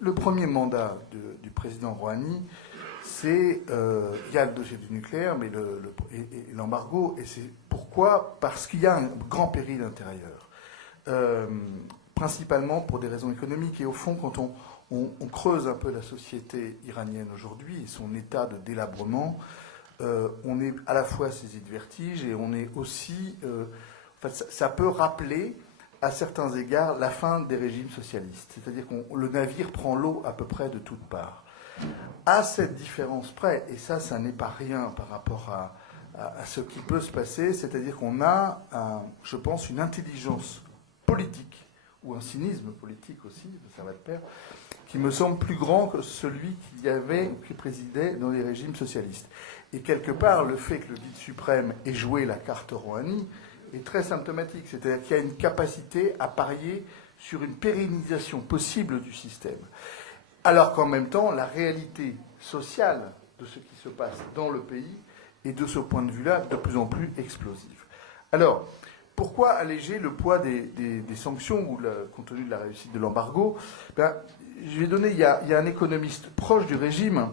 le premier mandat du président Rouhani, c'est il y a le dossier du nucléaire, mais et l'embargo, et c'est pourquoi? Parce qu'il y a un grand péril intérieur, principalement pour des raisons économiques. Et au fond, quand on creuse un peu la société iranienne aujourd'hui et son état de délabrement, on est à la fois saisi de vertige et on est aussi, ça peut rappeler à certains égards la fin des régimes socialistes, c'est-à-dire que le navire prend l'eau à peu près de toutes parts. À cette différence près, et ça n'est pas rien par rapport à ce qui peut se passer, c'est-à-dire qu'on a, je pense, une intelligence politique, ou un cynisme politique aussi, ça va de pair, qui me semble plus grand que celui qu'il y avait, qui présidait dans les régimes socialistes. Et quelque part, le fait que le guide suprême ait joué la carte Rouhani est très symptomatique, c'est-à-dire qu'il y a une capacité à parier sur une pérennisation possible du système. Alors qu'en même temps, la réalité sociale de ce qui se passe dans le pays est de ce point de vue-là de plus en plus explosive. Alors, pourquoi alléger le poids des sanctions ou compte tenu de la réussite de l'embargo? Je vais donner, il y a un économiste proche du régime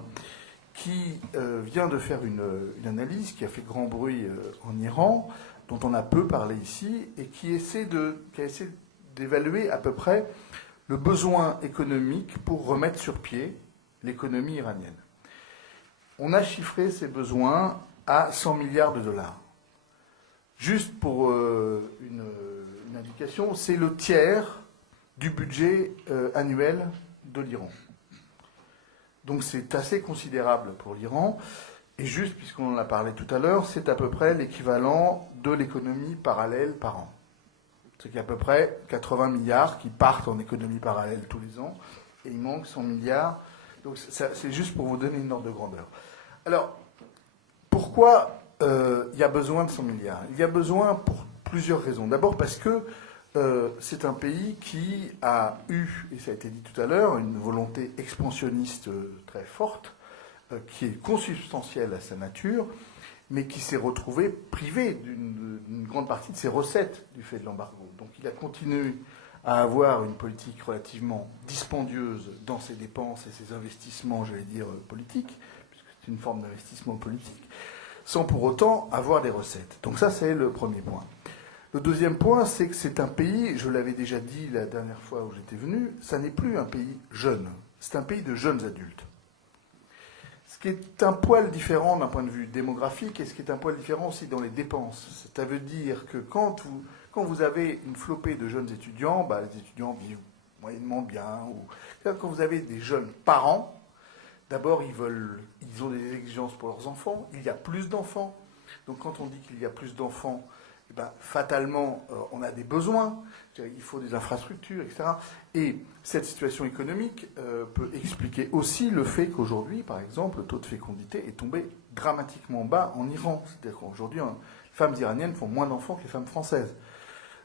qui vient de faire une analyse qui a fait grand bruit en Iran, dont on a peu parlé ici, et qui a essayé d'évaluer à peu près le besoin économique pour remettre sur pied l'économie iranienne. On a chiffré ces besoins à 100 milliards de dollars. Juste pour une indication, c'est le tiers du budget annuel de l'Iran. Donc c'est assez considérable pour l'Iran. Et juste, puisqu'on en a parlé tout à l'heure, c'est à peu près l'équivalent de l'économie parallèle par an. C'est qu'il y a à peu près 80 milliards qui partent en économie parallèle tous les ans, et il manque 100 milliards. Donc c'est juste pour vous donner une ordre de grandeur. Alors, pourquoi il y a besoin de 100 milliards? Il y a besoin pour plusieurs raisons. D'abord parce que c'est un pays qui a eu, et ça a été dit tout à l'heure, une volonté expansionniste très forte, qui est consubstantielle à sa nature, mais qui s'est retrouvé privé d'une grande partie de ses recettes du fait de l'embargo. Donc il a continué à avoir une politique relativement dispendieuse dans ses dépenses et ses investissements, j'allais dire, politiques, puisque c'est une forme d'investissement politique, sans pour autant avoir des recettes. Donc ça, c'est le premier point. Le deuxième point, c'est que c'est un pays, je l'avais déjà dit la dernière fois où j'étais venu, ça n'est plus un pays jeune, c'est un pays de jeunes adultes. Ce qui est un poil différent d'un point de vue démographique et ce qui est un poil différent aussi dans les dépenses. Ça veut dire que quand vous avez une flopée de jeunes étudiants, les étudiants vivent moyennement bien. Quand vous avez des jeunes parents, d'abord ils ont des exigences pour leurs enfants, il y a plus d'enfants. Donc quand on dit qu'il y a plus d'enfants, fatalement, on a des besoins, il faut des infrastructures, etc. Et cette situation économique peut expliquer aussi le fait qu'aujourd'hui, par exemple, le taux de fécondité est tombé dramatiquement bas en Iran. C'est-à-dire qu'aujourd'hui, les femmes iraniennes font moins d'enfants que les femmes françaises.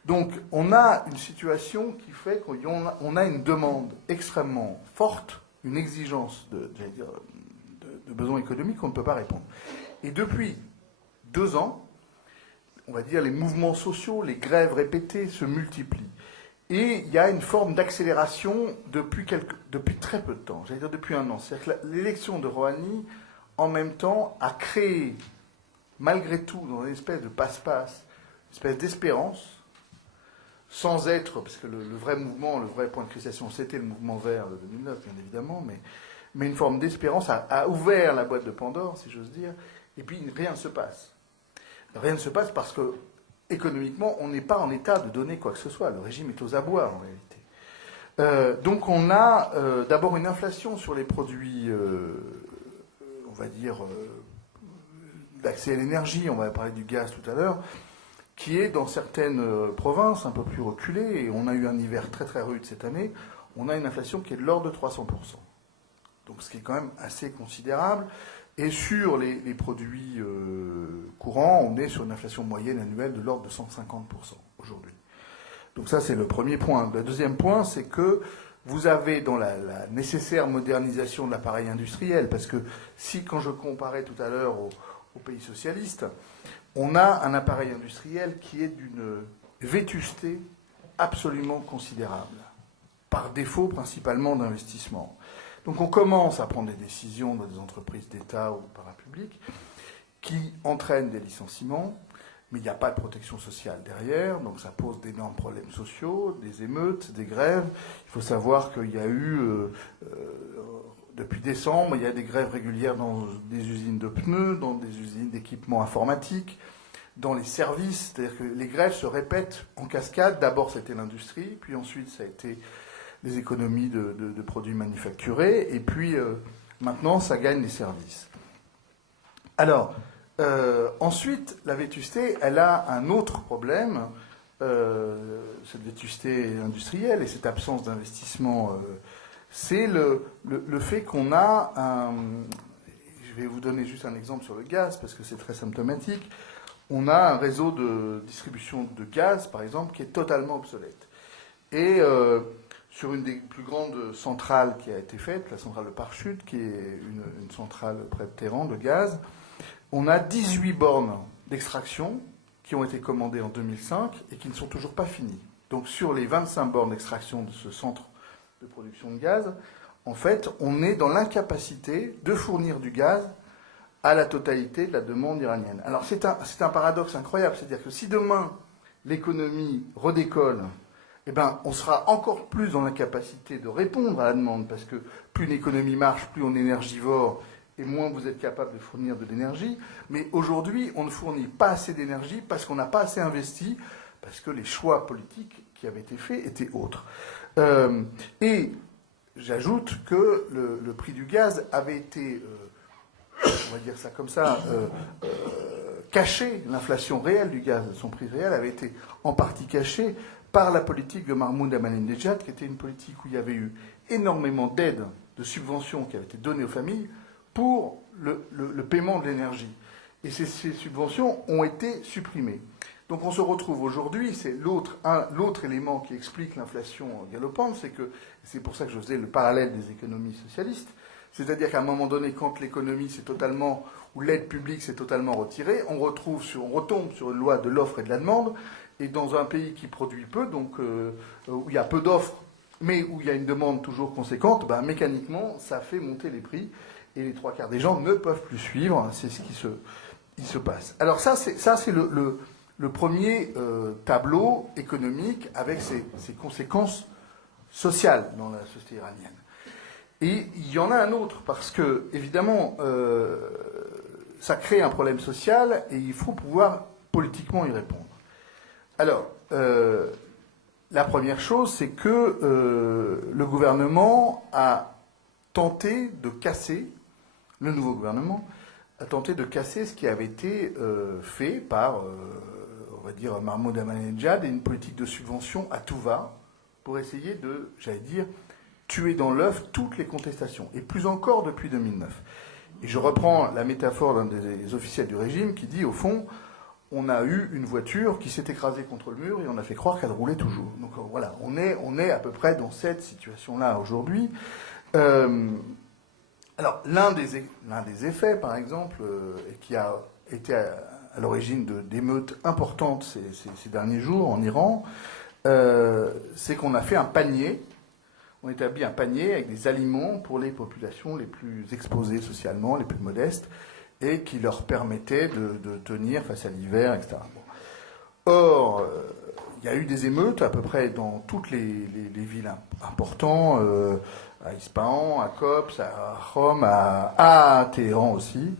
Donc, on a une situation qui fait qu'on a une demande extrêmement forte, une exigence de besoins économiques qu'on ne peut pas répondre. Et depuis 2 ans, on va dire, les mouvements sociaux, les grèves répétées se multiplient. Et il y a une forme d'accélération depuis très peu de temps, j'allais dire depuis 1 an. C'est-à-dire que l'élection de Rouhani, en même temps, a créé, malgré tout, dans une espèce de passe-passe, une espèce d'espérance, sans être, parce que le vrai mouvement, le vrai point de cristallisation, c'était le mouvement vert de 2009, bien évidemment, mais une forme d'espérance a ouvert la boîte de Pandore, si j'ose dire, et puis rien ne se passe. Rien ne se passe parce que, économiquement, on n'est pas en état de donner quoi que ce soit. Le régime est aux abois, en réalité. Donc on a d'abord une inflation sur les produits, on va dire, d'accès à l'énergie, on va parler du gaz tout à l'heure, qui est dans certaines provinces un peu plus reculées, et on a eu un hiver très très rude cette année, on a une inflation qui est de l'ordre de 300%. Donc ce qui est quand même assez considérable. Et sur les produits courants, on est sur une inflation moyenne annuelle de l'ordre de 150% aujourd'hui. Donc ça, c'est le premier point. Le deuxième point, c'est que vous avez dans la nécessaire modernisation de l'appareil industriel, parce que quand je comparais tout à l'heure aux pays socialistes, on a un appareil industriel qui est d'une vétusté absolument considérable. par défaut principalement d'investissement. Donc on commence à prendre des décisions dans des entreprises d'État ou parapubliques qui entraînent des licenciements, mais il n'y a pas de protection sociale derrière, donc ça pose d'énormes problèmes sociaux, des émeutes, des grèves. Il faut savoir qu'il y a eu, depuis décembre, il y a des grèves régulières dans des usines de pneus, dans des usines d'équipements informatiques, dans les services. C'est-à-dire que les grèves se répètent en cascade. D'abord, c'était l'industrie, puis ensuite, ça a été les économies de produits manufacturés, et puis maintenant, ça gagne les services. Alors, ensuite, la vétusté, elle a un autre problème, cette vétusté industrielle et cette absence d'investissement, c'est le fait qu'on a je vais vous donner juste un exemple sur le gaz, parce que c'est très symptomatique. On a un réseau de distribution de gaz, par exemple, qui est totalement obsolète. Et sur une des plus grandes centrales qui a été faite, la centrale de Parchute, qui est une centrale près de Téhéran de gaz, on a 18 bornes d'extraction qui ont été commandées en 2005 et qui ne sont toujours pas finies. Donc sur les 25 bornes d'extraction de ce centre de production de gaz, en fait, on est dans l'incapacité de fournir du gaz à la totalité de la demande iranienne. Alors c'est un paradoxe incroyable, c'est-à-dire que si demain l'économie redécolle, eh ben, on sera encore plus dans l'incapacité de répondre à la demande, parce que plus une économie marche, plus on est énergivore, et moins vous êtes capable de fournir de l'énergie. Mais aujourd'hui, on ne fournit pas assez d'énergie parce qu'on n'a pas assez investi, parce que les choix politiques qui avaient été faits étaient autres. Et j'ajoute que le prix du gaz avait été, on va dire ça comme ça, caché, l'inflation réelle du gaz, son prix réel avait été en partie caché par la politique de Mahmoud Ahmadinejad, qui était une politique où il y avait eu énormément d'aides, de subventions qui avaient été données aux familles pour le paiement de l'énergie. Et ces subventions ont été supprimées. Donc on se retrouve aujourd'hui, c'est l'autre élément qui explique l'inflation galopante, c'est pour ça que je faisais le parallèle des économies socialistes, c'est-à-dire qu'à un moment donné, quand l'économie s'est totalement, ou l'aide publique s'est totalement retirée, on retombe sur une loi de l'offre et de la demande, et dans un pays qui produit peu, donc où il y a peu d'offres, mais où il y a une demande toujours conséquente, ben, mécaniquement, ça fait monter les prix, et les 3/4 des gens ne peuvent plus suivre, c'est ce qui se passe. Alors ça, c'est le premier tableau économique avec ses conséquences sociales dans la société iranienne. Et il y en a un autre, parce que, évidemment, ça crée un problème social et il faut pouvoir politiquement y répondre. Alors, la première chose, c'est que le gouvernement a tenté de casser, le nouveau gouvernement a tenté de casser ce qui avait été fait par, on va dire, Mahmoud Ahmadinejad, et une politique de subvention à tout va, pour essayer de, j'allais dire, tuer dans l'œuf toutes les contestations, et plus encore depuis 2009. Et je reprends la métaphore d'un des officiels du régime qui dit, au fond, on a eu une voiture qui s'est écrasée contre le mur et on a fait croire qu'elle roulait toujours. Donc voilà, on est à peu près dans cette situation-là aujourd'hui. Alors, l'un des effets, par exemple, qui a été à l'origine d'émeutes importantes ces derniers jours en Iran, c'est qu'on a fait un panier. On établit un panier avec des aliments pour les populations les plus exposées socialement, les plus modestes, et qui leur permettait de tenir face à l'hiver, etc. Bon. Or, il y a eu des émeutes à peu près dans toutes les villes importantes, à Ispahan, à Kops, à Rome, à Téhéran aussi.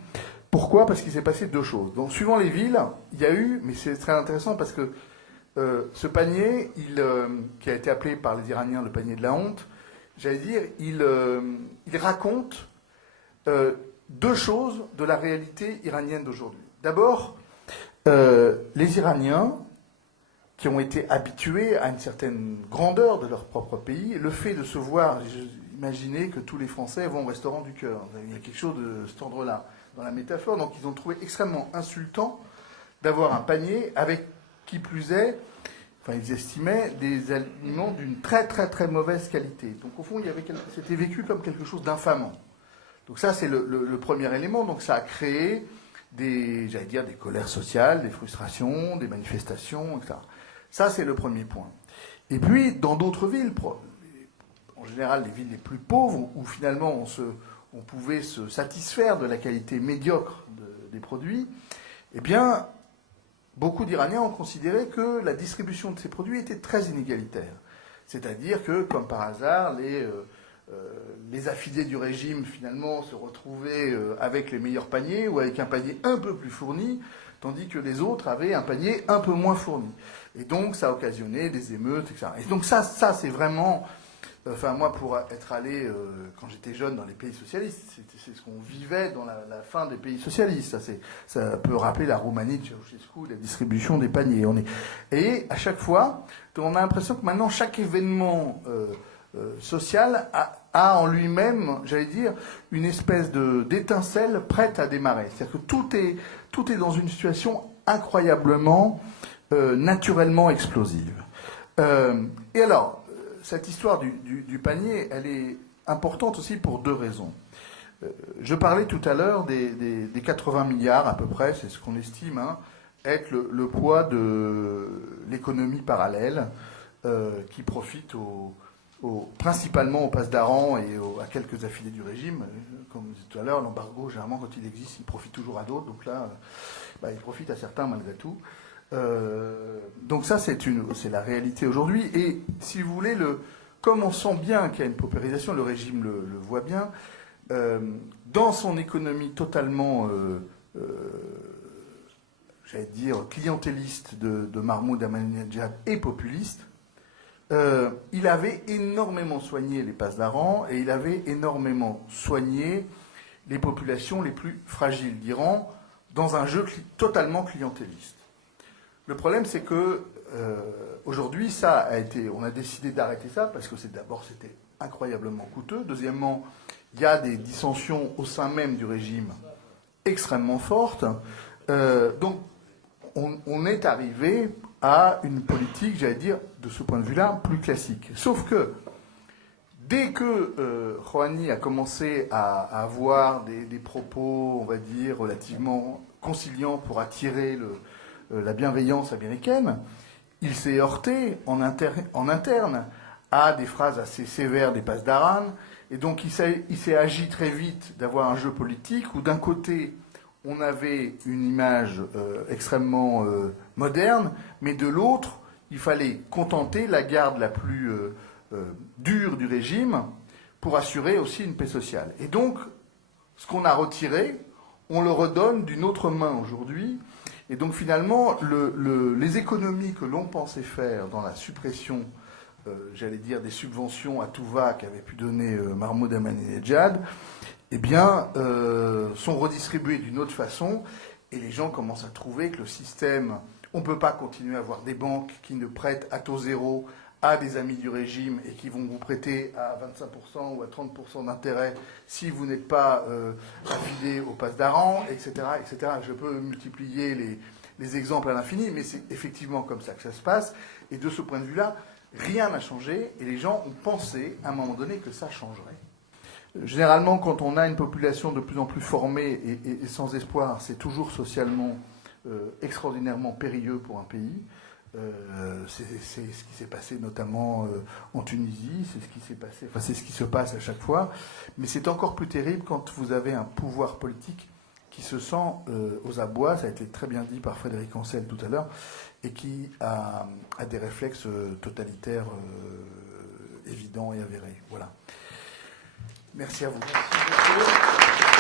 Pourquoi ? Parce qu'il s'est passé deux choses. Donc, suivant les villes, il y a eu, mais c'est très intéressant parce que ce panier, qui a été appelé par les Iraniens le panier de la honte, j'allais dire, il raconte deux choses de la réalité iranienne d'aujourd'hui. D'abord, les Iraniens, qui ont été habitués à une certaine grandeur de leur propre pays, le fait de se voir, imaginez que tous les Français vont au restaurant du cœur. Il y a quelque chose de cet ordre-là dans la métaphore. Donc ils ont trouvé extrêmement insultant d'avoir un panier avec, qui plus est, enfin ils estimaient, des aliments d'une très très très mauvaise qualité. Donc au fond, c'était vécu comme quelque chose d'infamant. Donc ça, c'est le premier élément. Donc ça a créé des colères sociales, des frustrations, des manifestations, etc. Ça, c'est le premier point. Et puis, dans d'autres villes, en général les villes les plus pauvres, où finalement on pouvait se satisfaire de la qualité médiocre des produits, eh bien, beaucoup d'Iraniens ont considéré que la distribution de ces produits était très inégalitaire. C'est-à-dire que, comme par hasard, les affidés du régime, finalement, se retrouvaient avec les meilleurs paniers ou avec un panier un peu plus fourni, tandis que les autres avaient un panier un peu moins fourni. Et donc, ça a occasionné des émeutes, etc. Et donc, ça c'est vraiment... Enfin, moi, pour être allé, quand j'étais jeune, dans les pays socialistes, c'est ce qu'on vivait dans la fin des pays socialistes. Ça peut rappeler la Roumanie de Ceausescu, la distribution des paniers. Et à chaque fois, on a l'impression que maintenant, chaque événement social a en lui-même, j'allais dire, une espèce d'étincelle prête à démarrer. C'est-à-dire que tout est dans une situation incroyablement, naturellement explosive. Et alors, cette histoire du panier, elle est importante aussi pour deux raisons. Je parlais tout à l'heure des 80 milliards à peu près, c'est ce qu'on estime, être le poids de l'économie parallèle qui profite principalement au Pasdaran et à quelques affiliés du régime. Comme je disais tout à l'heure, l'embargo, généralement, quand il existe, il profite toujours à d'autres. Donc là, il profite à certains malgré tout. Donc ça, c'est la réalité aujourd'hui. Et si vous voulez, comme on sent bien qu'il y a une paupérisation, le régime le voit bien, dans son économie totalement, j'allais dire, clientéliste de Mahmoud Ahmadinejad et populiste, il avait énormément soigné les Pasdaran et il avait énormément soigné les populations les plus fragiles d'Iran dans un jeu totalement clientéliste. Le problème, c'est que aujourd'hui, on a décidé d'arrêter ça parce que d'abord c'était incroyablement coûteux. Deuxièmement, il y a des dissensions au sein même du régime extrêmement fortes. Donc, on est arrivé à une politique, j'allais dire, de ce point de vue-là, plus classique. Sauf que dès que Rouhani a commencé à avoir des propos, on va dire, relativement conciliants pour attirer la bienveillance américaine, il s'est heurté en interne à des phrases assez sévères des Pasdaran, et donc il s'est agi très vite d'avoir un jeu politique où d'un côté on avait une image extrêmement moderne, mais de l'autre il fallait contenter la garde la plus dure du régime pour assurer aussi une paix sociale. Et donc ce qu'on a retiré, on le redonne d'une autre main aujourd'hui. Et donc finalement, les économies que l'on pensait faire dans la suppression, j'allais dire, des subventions à tout va qu'avait pu donner Mahmoud Ahmadinejad, eh bien, sont redistribuées d'une autre façon. Et les gens commencent à trouver que le système, on ne peut pas continuer à avoir des banques qui ne prêtent à taux zéro à des amis du régime et qui vont vous prêter à 25% ou à 30% d'intérêt si vous n'êtes pas affilié au Pasdaran, etc., etc. Je peux multiplier les exemples à l'infini, mais c'est effectivement comme ça que ça se passe. Et de ce point de vue-là, rien n'a changé et les gens ont pensé à un moment donné que ça changerait. Généralement, quand on a une population de plus en plus formée et sans espoir, c'est toujours socialement extraordinairement périlleux pour un pays. C'est ce qui s'est passé notamment en Tunisie, c'est ce qui s'est passé, enfin c'est ce qui se passe à chaque fois, mais c'est encore plus terrible quand vous avez un pouvoir politique qui se sent aux abois, ça a été très bien dit par Frédéric Ancel tout à l'heure, et qui a des réflexes totalitaires évidents et avérés. Voilà. Merci à vous. Merci beaucoup.